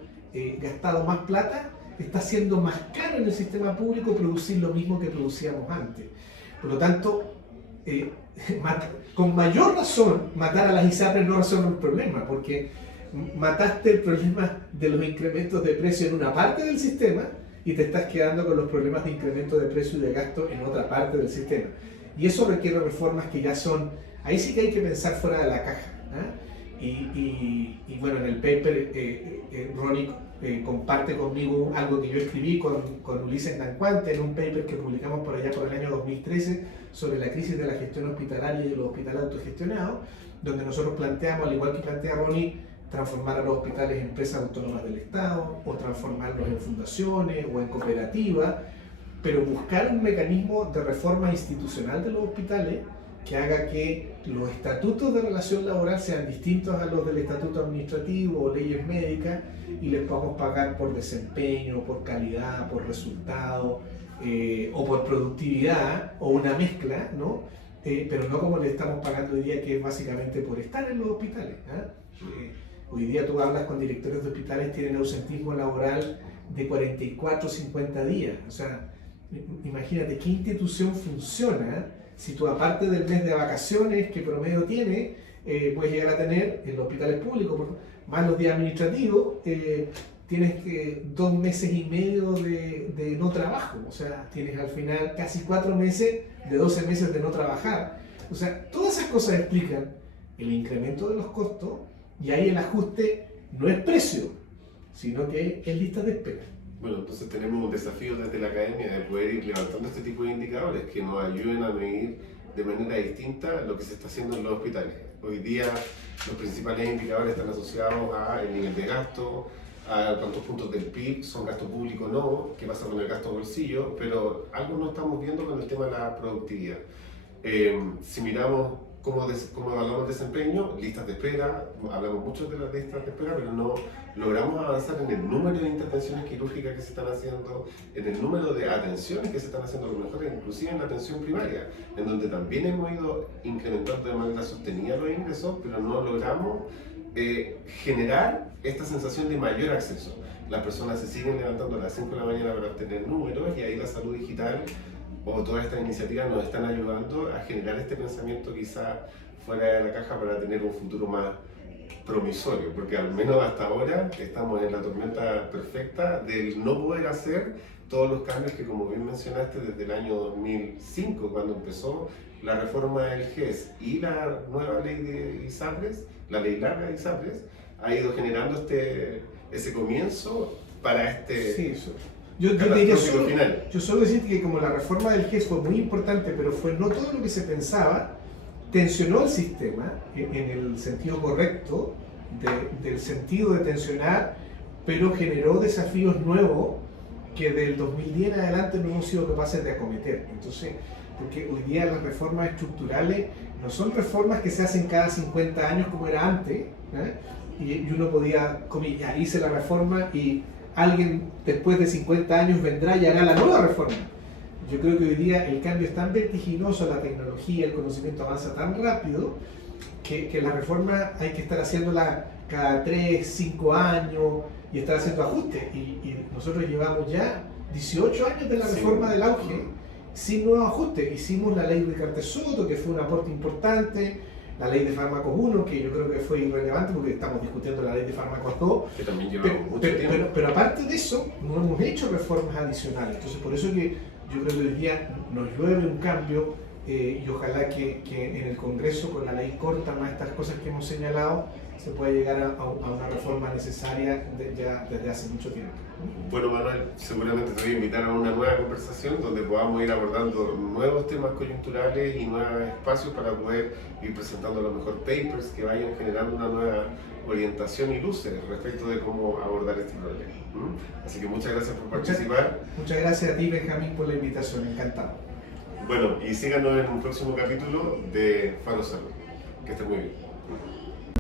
gastado más plata, está siendo más caro en el sistema público producir lo mismo que producíamos antes. Por lo tanto, con mayor razón, matar a las ISAPRES no resuelve el problema, porque mataste el problema de los incrementos de precio en una parte del sistema y te estás quedando con los problemas de incremento de precio y de gasto en otra parte del sistema. Y eso requiere reformas que ya son, ahí sí que hay que pensar fuera de la caja. Y bueno, en el paper Ronnie comparte conmigo algo que yo escribí con Ulises Nancuante en un paper que publicamos por allá por el año 2013 sobre la crisis de la gestión hospitalaria y de los hospitales autogestionados, donde nosotros planteamos, al igual que plantea Ronnie, transformar a los hospitales en empresas autónomas del Estado, o transformarlos en fundaciones o en cooperativas, pero buscar un mecanismo de reforma institucional de los hospitales que haga que los estatutos de relación laboral sean distintos a los del estatuto administrativo o leyes médicas, y les podamos pagar por desempeño, por calidad, por resultado, o por productividad, o una mezcla, ¿no? Pero no como le estamos pagando hoy día, que es básicamente por estar en los hospitales. Hoy día tú hablas con directores de hospitales, tienen ausentismo laboral de 44 o 50 días. O sea, imagínate qué institución funciona si tú, aparte del mes de vacaciones que promedio tiene, puedes llegar a tener en los hospitales públicos, más los días administrativos, tienes 2 meses y medio de no trabajo. O sea, tienes al final casi 4 meses de 12 meses de no trabajar. O sea, todas esas cosas explican el incremento de los costos, y ahí el ajuste no es precio, sino que es listas de espera. Bueno, entonces tenemos un desafío desde la academia de poder ir levantando este tipo de indicadores que nos ayuden a medir de manera distinta lo que se está haciendo en los hospitales. Hoy día los principales indicadores están asociados al nivel de gasto, a cuántos puntos del PIB son gasto público o no, qué pasa con el gasto bolsillo, pero algo no estamos viendo con el tema de la productividad. Si miramos cómo evaluamos el desempeño, listas de espera, hablamos mucho de las listas de espera, pero no logramos avanzar en el número de intervenciones quirúrgicas que se están haciendo, en el número de atenciones que se están haciendo, a lo mejor inclusive en la atención primaria, en donde también hemos ido incrementando de manera sostenida los ingresos, pero no logramos generar esta sensación de mayor acceso. Las personas se siguen levantando a las 5 de la mañana para obtener números y ahí la salud digital o todas estas iniciativas nos están ayudando a generar este pensamiento quizá fuera de la caja para tener un futuro más promisorio, porque al menos hasta ahora estamos en la tormenta perfecta del no poder hacer todos los cambios que, como bien mencionaste, desde el año 2005, cuando empezó la reforma del GES y la nueva ley de ISAPRES, la ley larga de ISAPRES, ha ido generando ese comienzo para este sí, yo diría solo decir que como la reforma del GES fue muy importante, pero fue no todo lo que se pensaba, tensionó el sistema en el sentido correcto, del sentido de tensionar, pero generó desafíos nuevos que del 2010 en adelante no hemos sido capaces de acometer. Entonces, porque hoy día las reformas estructurales no son reformas que se hacen cada 50 años como era antes, ¿eh? Y uno podía, ya hice la reforma y alguien después de 50 años vendrá y hará la nueva reforma. Yo creo que hoy día el cambio es tan vertiginoso, la tecnología, el conocimiento avanza tan rápido que la reforma hay que estar haciéndola cada 3, 5 años y estar haciendo ajustes. Y nosotros llevamos ya 18 años de la reforma del auge sin nuevos ajustes. Hicimos la ley de Cartesoto, que fue un aporte importante, la ley de fármacos 1, que yo creo que fue irrelevante porque estamos discutiendo la ley de fármacos 2. Que también lleva mucho tiempo. Pero aparte de eso, no hemos hecho reformas adicionales. Entonces, por eso que yo creo que hoy día nos llueve un cambio y ojalá que en el Congreso, con la ley corta, más estas cosas que hemos señalado, se pueda llegar a una reforma necesaria ya desde hace mucho tiempo. Bueno, Manuel, seguramente te voy a invitar a una nueva conversación donde podamos ir abordando nuevos temas coyunturales y nuevos espacios para poder ir presentando a lo mejor papers que vayan generando una nueva orientación y luces respecto de cómo abordar este problema. Así que muchas gracias por participar. Muchas gracias a ti, Benjamín, por la invitación. Encantado. Bueno, y síganos en un próximo capítulo de Faro Salud. Que esté muy bien.